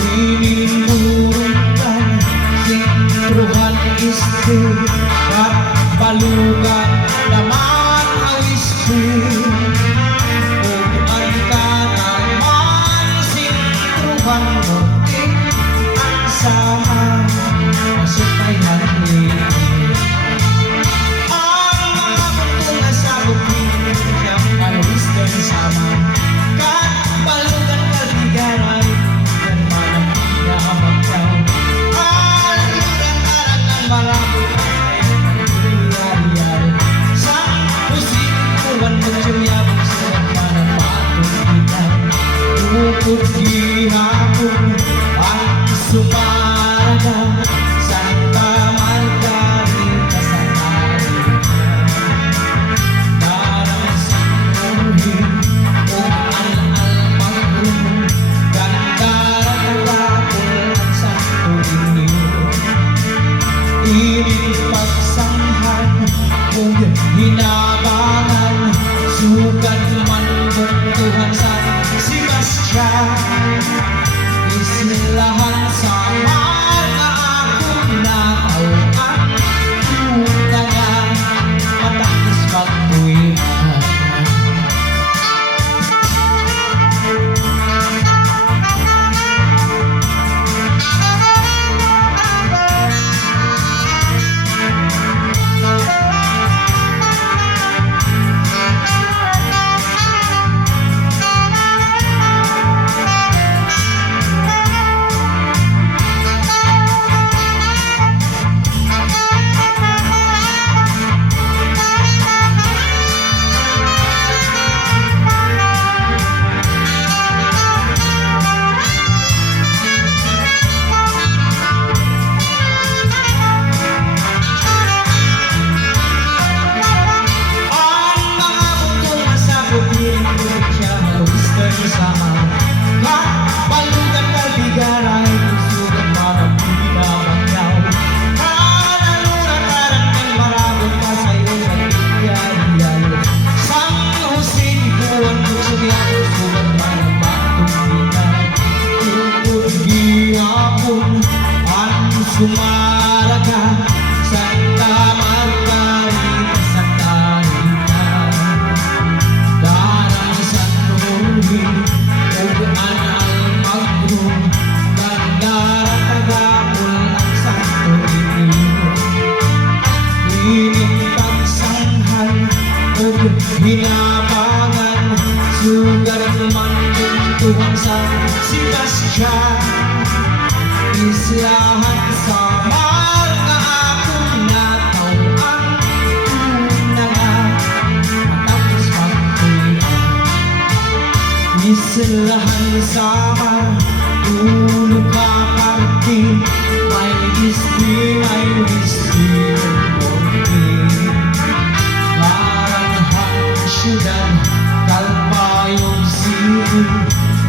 Winimurungkan sintruhan istri at balugan naman ang istri. Kung ang kanaman sintruhan muntik ang sama masukay natin. Ang mga punto na sabog siyang kalwistan sama kat balugan kaligaran Gihapon ang sumaraga Santa Margarita sa Margarita Darang sanguhin kung al-al-magrum Gandara kagapol ang santuhin Ining pagsanghan kung hinabangan Sugat man buntuhan sa Sebastian Isilahan sa mga akong natauhan Tunangan matakis pagtuwihan Sumaraga Santa Margarita sa Carita Darang sanruhin Ugaan al-magrum Gandara kagapol ang santuhin Ining pagsanghan ug hinabangan Sugar man buntuhan sa Sebastian Islahan sa mga akong natauhan Tunangan matapos pagtuwian Islahan sa mga tulog ka party May istri, may istri Parang hangsyudan kalpayong sili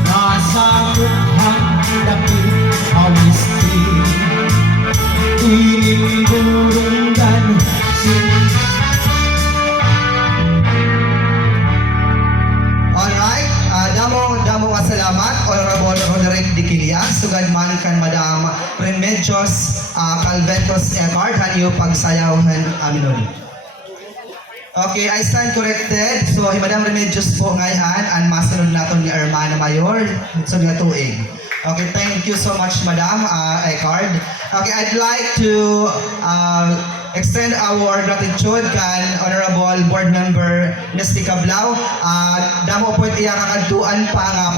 Nasa bukhang dapit awistri Inimburunggan Alright, damo nga salamat Honorable Roderick Diquilia sugad man kan Madam Remedios Calventos Eckhart hanyo pagsayawan amin ulit. Okay, I stand corrected. So, Madam Remedios po ngayon ang masunod natin ni Hermana Mayor so nga tuig. Okay, thank you so much, Madam Eckhart. Okay, I'd like to extend our gratitude kan Honorable Board Member Nesty Cablao. Damo po iya kakadtuan pa nga